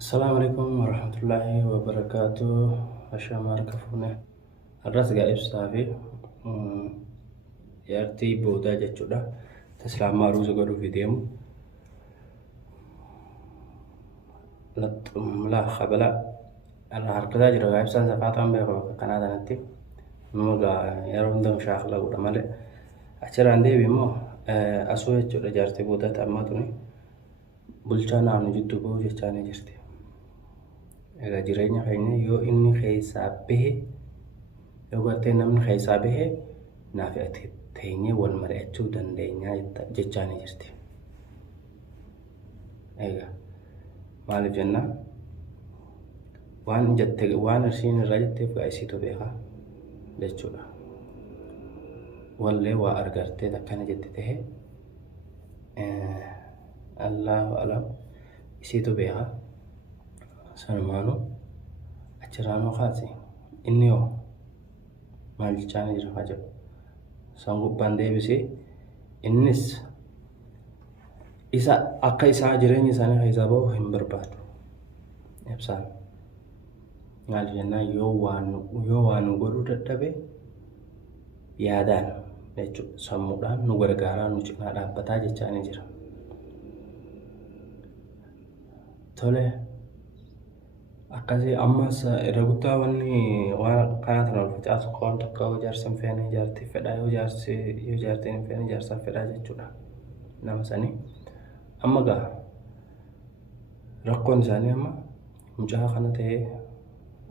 Assalamualaikum warahmatullahi wabarakatuh. Ashamar kafune. Arras gaib safi. Yarti boda jechuudha. Taslaamaa ruusa godhuuf deemu. La qabala harkataa jira gaibsaan safaataan beeku kanaa kanatti. Nuga yeroo hundaa shaakala godha malee. Achirraan deebi immoo asuu jechuudha jaartii boda ta'ammaa tuni. Bulchaa naannoo jidduu bahuu jechaa ni jirti. Egaa jireenya keenya yoo inni keessaa bahe yoo gartee namni keessaa bahe naaf ati teenyee wal mari'achuu dandeenya jechaa ni jirti. Egaa maaliif jennaan waan ishiin irraa jetteef gaa'isiitu beekaa jechuudha. Wallee waa argartee akkana jette tahe Allahu alam isiitu beekaa. Sanumaanu achirraanuu kaase inni yoo maal jechaa ni jira haa jedhu san gubbaan deebisee innis isa akka isaa jireenya isaanii keessaa bahu hin barbaadu. Ibsaan maal jennaan yoo waan nu godhuu dadhabe yaadaan jechuudha sammuudhaan nu gargaaraa nu cinaa dhaabbataa jechaa ni jira. Tole akkasii ammas irra guddaa wanni waan kanaa tan ol facaasu qoon tokko yoo jaarsi hin feene jaartii fedhaa yoo jaartiin hin feene jaarsaaf fedhaa jechuudha nama sanii. Amma gaa rakkoon isaanii amma mucaa kana ta'ee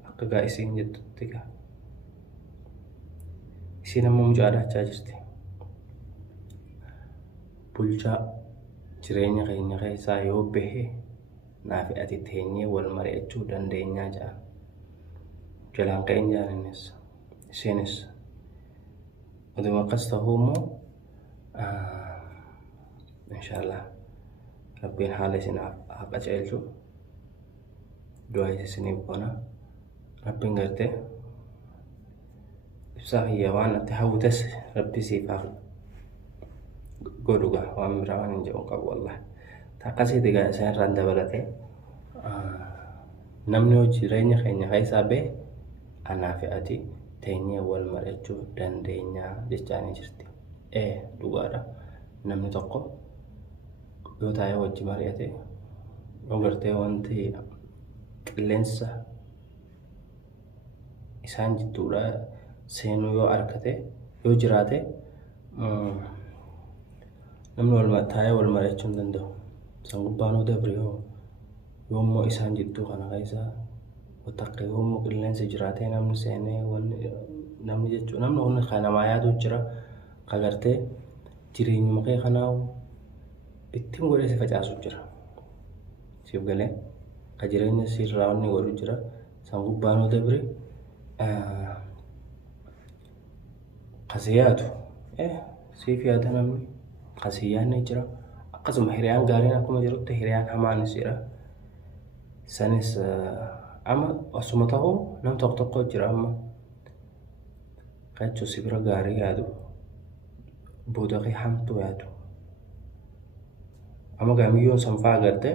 akka gaa isiin jettutti gaa isiin amma mucaa daachaa jirti. Bulchaa jireenya keenya keessaa yoo bahe naaf ati teenyee wal mari'achuu dandeenyaa jedhan jalaan ka'een jaalannis isheenis oduma akkas ta'uu immoo inshaallah rabbiin haala isin haa qaceelchu du'aa isiniif goona. Rabbiin gartee ibsaa hiyya waan ati hawwites rabbi siif haa godhu gaa waan biraa waan hin jedhu qabu wallahi. Akkasitti gaa isaan irraan dabalatee namni hojii jireenya keenya keessaa bahe anaa fi ati teenyee wal mari'achuu dandeenyaa jechaa ni jirti. Dhugaadha. Namni tokko yoo taa'ee wajji mari'ate yoo gartee wanti qilleensa isaan jidduudha seenuu yoo argate yoo jiraate namni taa'ee wal mari'achuu hin danda'u. San gubbaan dabre yoo immoo isaan jidduu kana keessa takka yoo immoo qilleensi jiraatee namni seenee namni jechuun namni hundi kan namaa yaadu jira ka gartee jireenyuma kee kanaa ittiin godhee si facaasu jira. Siif galee ka jireenya sirraa wanni godhu jira. San gubbaan dabre kasii yaadu siif yaada namni kasii yaadne jira. Akkasuma hiriyaan gaariin akkuma jirutti hiriyaan hamaanis jira. Sanis amma osuma ta'uu nam tokko jira amma kachuu si bira gaarii yaadu booda kee hamtuu yaadu. Amma gaamiyyoon sanfaa agarte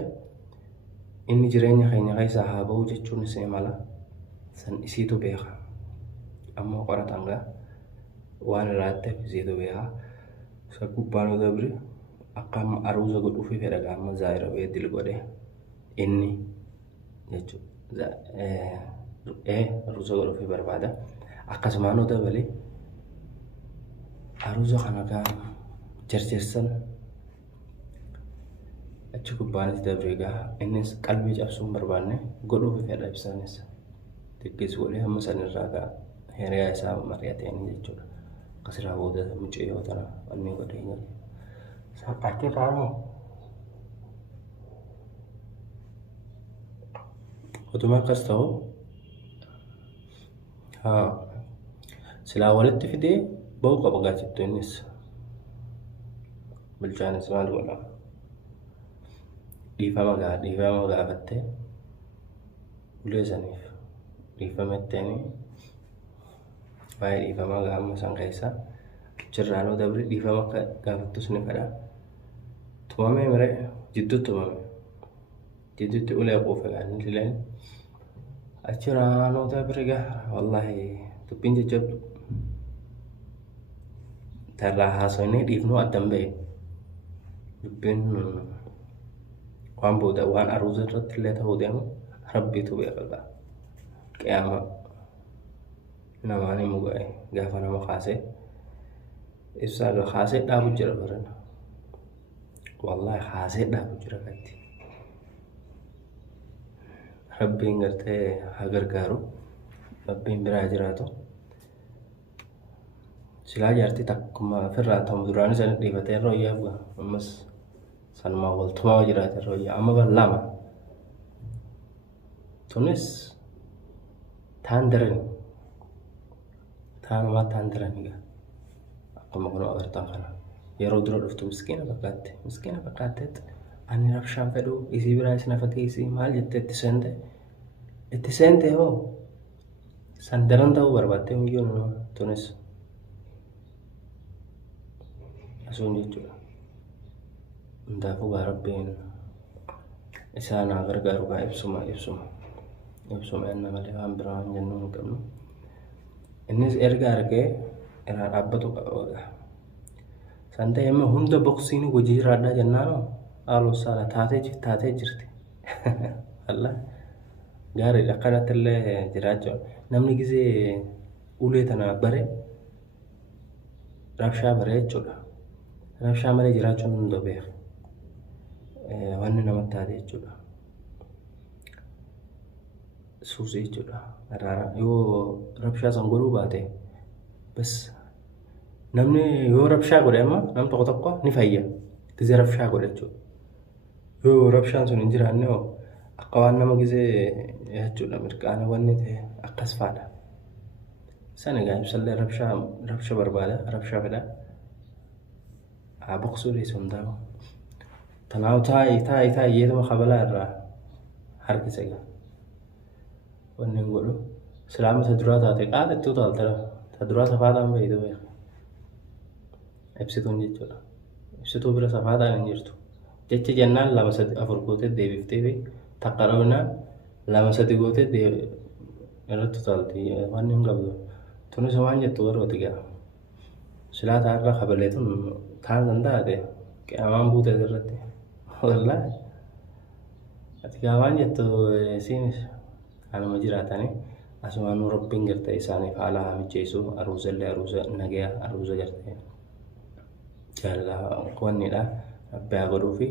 inni jireenya keenya keessaa haa bahu jechuun isee mala san isiitu beeka. Amma qoratan gaa waan irraa ta'eef isiitu beeka. Isa gubbaan dabri akkam aruuza godhuufi fedha amma zaahira beedil godhe inni jechuudha. Aruuza godhuufi barbaada. Akkasumaan dabalee aruuza kana gaa jarjarsan achi gubbaanis dabree gaa innis qalbii cabsuun barbaanne godhuufi fedha ibsaanis xiqqees godhee amma sanirraa gaa hiriyaa isaa mari'ateen jechuudha. Akkasirraa booda mucayyoo tana wanni godhee galee. Sakati kamu. Utuma kas tahu silaa walitti fidee ba'uu qaba gaachittu innis bilchaanis maal godha dhiifama gaafattee ulee saniif dhiifametteeni waa'ee dhiifamaa gaama san keessaa achirraanuu dabri dhiifama gaafattus ni fedha tumamee mire jidduutti ulee quufe gaanii lileen achirraanuu dabri gaa wallaahi dubbiin jajjabdu tarraa haasofnee dhiifnuu addan ba'e dubbiin waan booda waan aruuza irratti illee ta'uu deemu rabbiitu beeka qiyaama namaanii muga'e gaafa nama kaasee ibsaa kaasee dhaabu jira barana wallaahi kaasee dhaabu jira katti rabbiin gartee haa gargaaru rabbiin biraa jiraatu silaa jaartii takkuma ofirraa ta'u duraan isa dhiifatee irra hojii abba ammas sanumaa waltumaa jiraate irra hojii amma bal'aama tunis taan daraniga akkuma kun agartan kana yeroo dura dhuftu miskiina fakkaatteet ani rabshaan fedhu isii biraa isina fageessii maal jette itti seente hoo san daran ta'uu barbaattee muyyoon tunis asuun jechuudha hundaafuu gaa rabbiin isaan haa gargaaru gaa ibsuma enna malee waan biraa waan jennuu hin qabnu innis erga argee irraa dhaabbatu qaba san ta'e immoo hunda boksiin hojii irraadhaa jennaanoo haaloo saala taatee jirti alla gaariidha akkanatti illee jiraachuu namni gisee ulee tana bare rabshaa bare jechuudha rabshaa malee jiraachuun hunda beeka wanni namatti taate jechuudha suusii jechuudha yoo rabshaa san godhuu baate bas namni yoo rabshaa godhe amma nam tokko ni fayya gisee rabshaa godhe jechuudha yoo rabshaan sun hin jiraanne hoo akka waan nama gisee jechuudha mirqaana wanni ta'e akkas faadha san egaa ibsallee rabsha barbaada rabshaa fedha haa boqsuu dhiisu hundaa'u tanaawu taa'ii yeetuma kabalaa irraa harkisa egaa wanni hin godhu islaama ta duraa taate qaadhattuu taaltara ta duraa safaataan beeytu beeka ibsituun jechuudha ibsituu bira safaataan hin jirtu jecha jennaan 2-3 gootee deebiftee fi takka dhabnaan 2-3 gootee irratti taalti wanni hin qabdu tunis waan jettu warrooti gaa silaa taarra kabaleetun taan dandaate qiyaamaan buutee irratti wallaahi ati gaa waan jettu isiinis kanuma jiraatanii asumaan rabbiin gartee isaaniif haala haa mijeessu aruuzallee aruuza nagayaa aruuza gartee jaalala wannidha abbaa godhuu fi